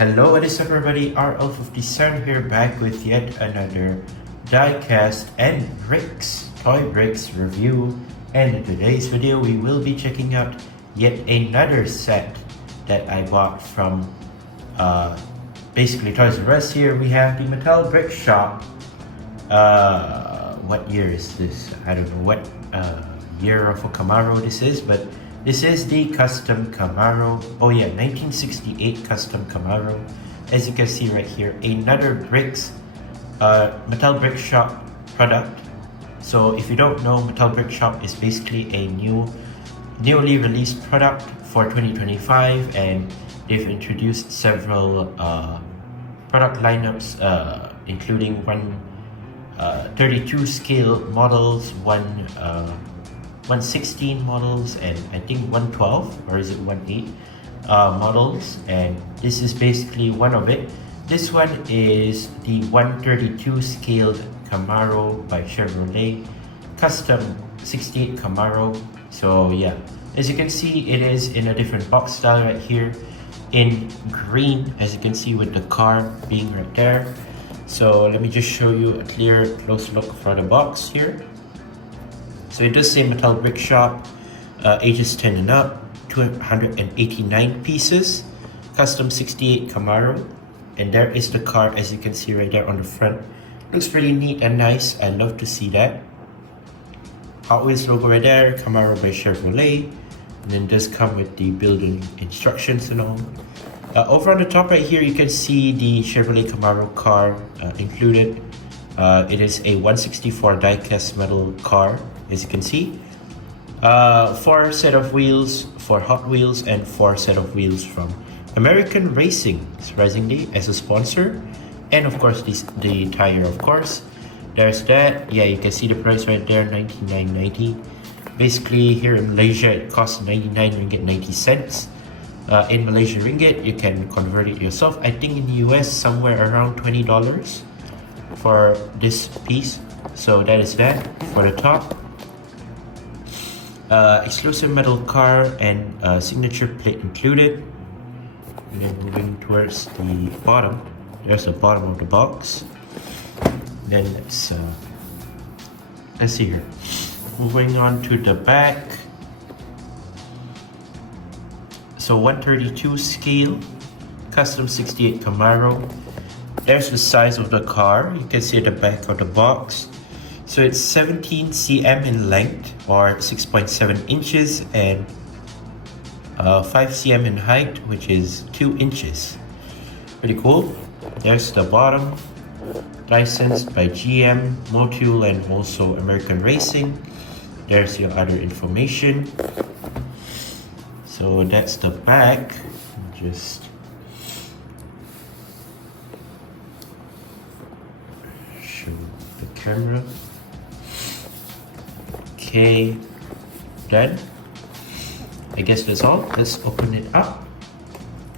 Hello, what is up everybody? RL57 here, back with yet another diecast and toy bricks review. And in today's video we will be checking out yet another set that I bought from basically Toys R Us. Here we have the Mattel Brick Shop. What year is this? I don't know what year of a Camaro this is, but this is the custom Camaro. Oh yeah, 1968 custom Camaro. As you can see right here, another Mattel Brick Shop product. So if you don't know, Mattel Brick Shop is basically a newly released product for 2025, and they've introduced several product lineups, including 32 scale models, 116 models, and I think 112, or is it 18 models, and this is basically one of it. This one is the 132 scaled Camaro by Chevrolet, custom 68 Camaro. So yeah, as you can see, it is in a different box style right here in green, as you can see, with the car being right there. So let me just show you a close look for the box here. So it does say Mattel Brick Shop, ages 10 and up, 289 pieces, custom 68 Camaro, and there is the car, as you can see right there on the front. Looks pretty neat and nice. I love to see that. Hotwheels logo right there, Camaro by Chevrolet, and then does come with the building instructions and all. Over on the top right here, you can see the Chevrolet Camaro car included. It is a 164 diecast metal car, as you can see. 4 set of wheels for Hot Wheels and 4 set of wheels from American Racing, surprisingly, as a sponsor. And of course the tire, of course. There's that. Yeah, you can see the price right there, $99.90. Basically here in Malaysia it costs 99 ringgit 90 cents. In Malaysian ringgit, you can convert it yourself. I think in the US somewhere around $20 for this piece. So that is that for the top. Exclusive metal car and signature plate included. And then moving towards the bottom, there's the bottom of the box. Then let's see here. Moving on to the back. So 132 scale, custom 68 Camaro. There's the size of the car. You can see at the back of the box. So it's 17 cm in length, or 6.7 inches, and 5 cm in height, which is 2 inches. Pretty cool. There's the bottom. Licensed by GM, MATTEL, and also American Racing. There's your other information. So that's the back. Just show the camera. Okay, done. I guess that's all. Let's open it up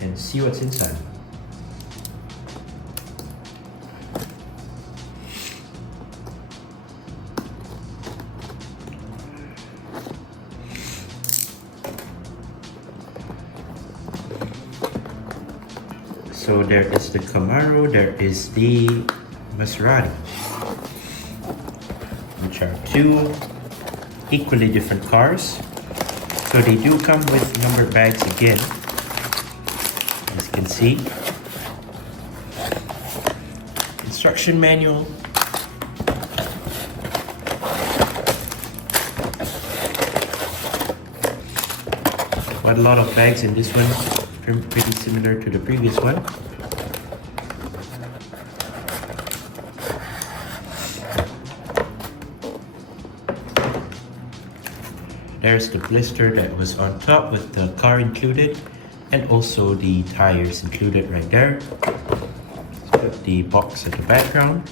and see what's inside. So there is the Camaro, there is the Maserati, which are 2 equally different cars. So they do come with number bags again, as you can see. Instruction manual. Quite a lot of bags in this one, pretty similar to the previous one. There's the blister that was on top with the car included, and also the tires included right there. Let's put the box at the background.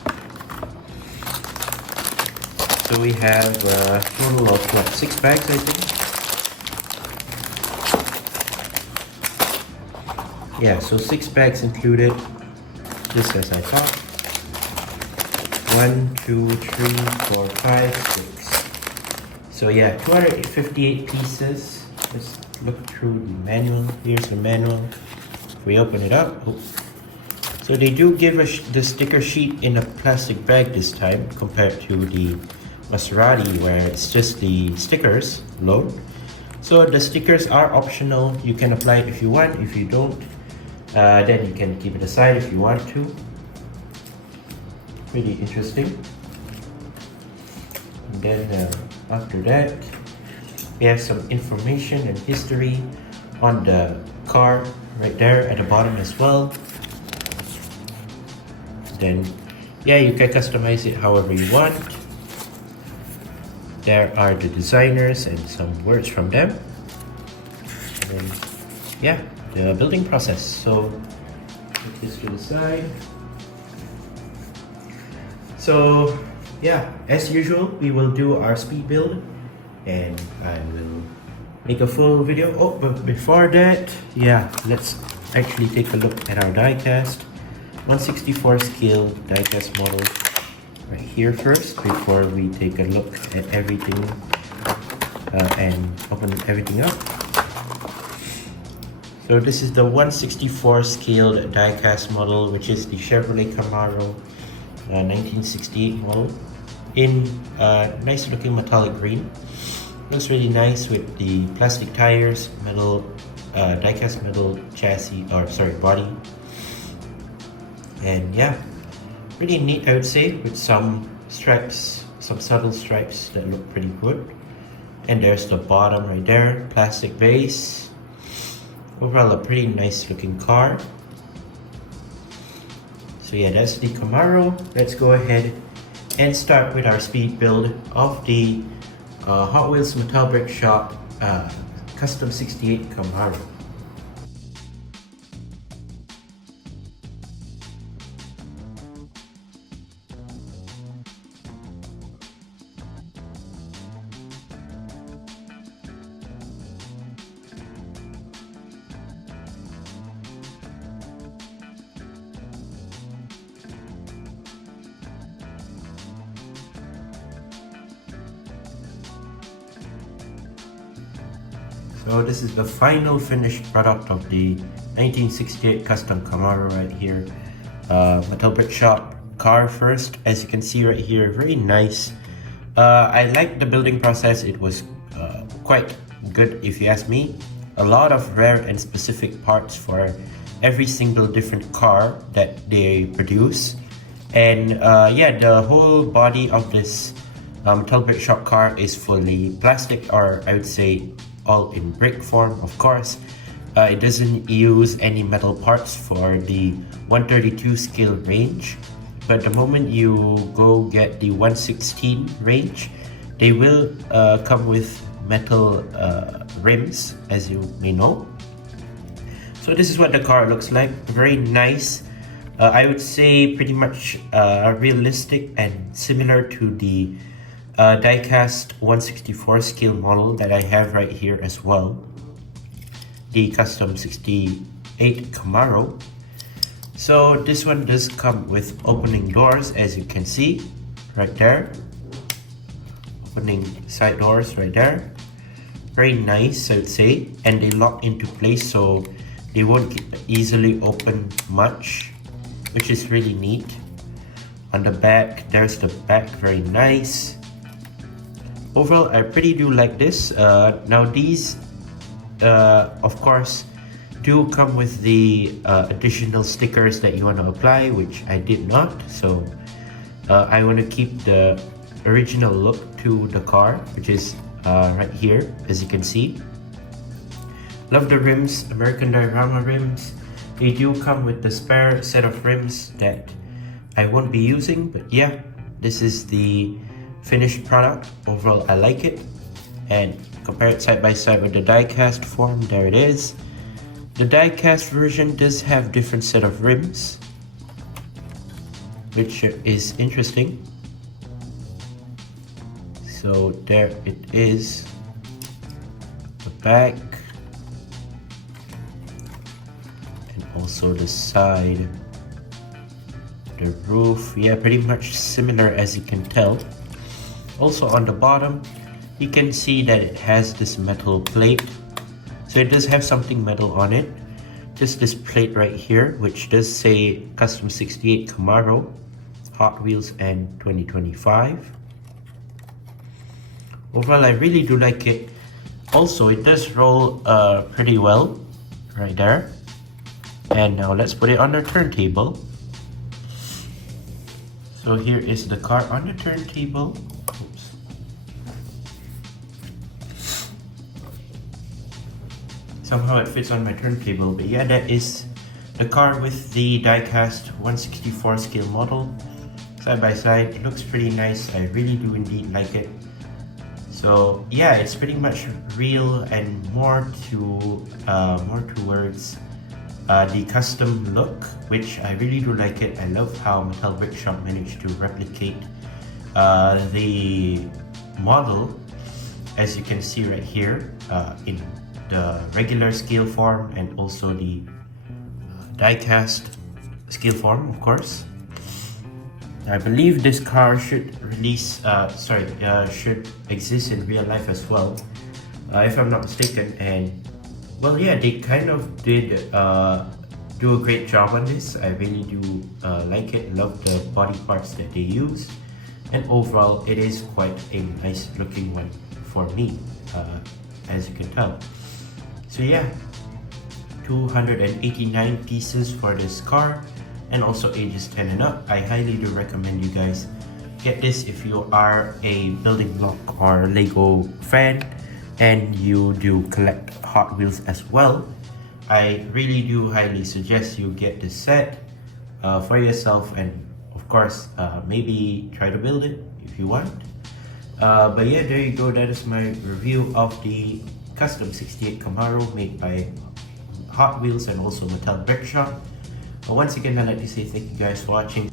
So we have a total of 6 bags, I think. Yeah, so 6 bags included, just as I thought. 1, 2, 3, 4, 5, 6. So yeah, 258 pieces. Let's look through the manual. Here's the manual. If we open it up, so they do give us the sticker sheet in a plastic bag this time compared to the Maserati where it's just the stickers alone. So the stickers are optional. You can apply it if you want. If you don't, then you can keep it aside if you want to. Pretty interesting. And then after that, we have some information and history on the car right there at the bottom as well. Then, yeah, you can customize it however you want. There are the designers and some words from them. And yeah, the building process. So, put this to the side. So, yeah, as usual, we will do our speed build and I will make a full video. Oh, but before that, yeah, let's actually take a look at our diecast. 1/64 scale diecast model right here first before we take a look at everything and open everything up. So this is the 1/64 scaled diecast model, which is the Chevrolet Camaro 1968 model in nice looking metallic green. Looks really nice with the plastic tires, metal diecast metal chassis, or sorry, body. And yeah, pretty neat I would say, with some stripes, some subtle stripes that look pretty good. And there's the bottom right there, plastic base. Overall a pretty nice looking car. So yeah, that's the Camaro. Let's go ahead and start with our speed build of the Hot Wheels Metal Brick Shop Custom 68 Camaro. So this is the final finished product of the 1968 Custom Camaro right here. Metal Brick Shop car first. As you can see right here, very nice. I like the building process. It was quite good if you ask me. A lot of rare and specific parts for every single different car that they produce. And yeah, the whole body of this Metal Brick Shop car is fully plastic, or I would say all in brick form, of course. It doesn't use any metal parts for the 132 scale range, but the moment you go get the 116 range, they will come with metal rims, as you may know. So this is what the car looks like. Very nice. I would say pretty much realistic and similar to the diecast 1/64 scale model that I have right here as well, the Custom 68 Camaro. So this one does come with opening doors, as you can see right there. Opening side doors right there. Very nice, I would say, and they lock into place so they won't easily open much, which is really neat. On the back, there's the back, very nice. Overall, I pretty do like this. Now these, of course, do come with the additional stickers that you want to apply, which I did not. So I want to keep the original look to the car, which is right here, as you can see. Love the rims, American Diorama rims. They do come with the spare set of rims that I won't be using, but yeah, this is the finished product. Overall, I like it, and compare it side by side with the die-cast form. There it is. The die-cast version does have different set of rims, which is interesting. So there it is, the back, and also the side, the roof. Yeah, pretty much similar, as you can tell. Also on the bottom, you can see that it has this metal plate. So it does have something metal on it just this plate right here, which does say Custom 68 Camaro, Hot Wheels and 2025. Overall, I really do like it. Also, it does roll pretty well right there. And now let's put it on the turntable. So here is the car on the turntable. Oops. Somehow it fits on my turntable, but yeah, that is the car with the die-cast 164 scale model. Side by side, it looks pretty nice. I really do indeed like it. So yeah, it's pretty much real and more towards the custom look, which I really do like it. I love how Mattel Brick Shop managed to replicate the model, as you can see right here, in the regular scale form and also the die-cast scale form, of course. I believe this car should should exist in real life as well, if I'm not mistaken. And well, yeah, they kind of did do a great job on this. I really do like it. Love the body parts that they use, and overall, it is quite a nice looking one for me, as you can tell. So yeah, 289 pieces for this car, and also ages 10 and up. I highly do recommend you guys get this if you are a building block or Lego fan and you do collect Hot Wheels as well. I really do highly suggest you get this set for yourself, and of course maybe try to build it if you want. But yeah, there you go. That is my review of the Custom 68 Camaro made by Hot Wheels and also Mattel Brick Shop. But once again, I'd like to say thank you guys for watching.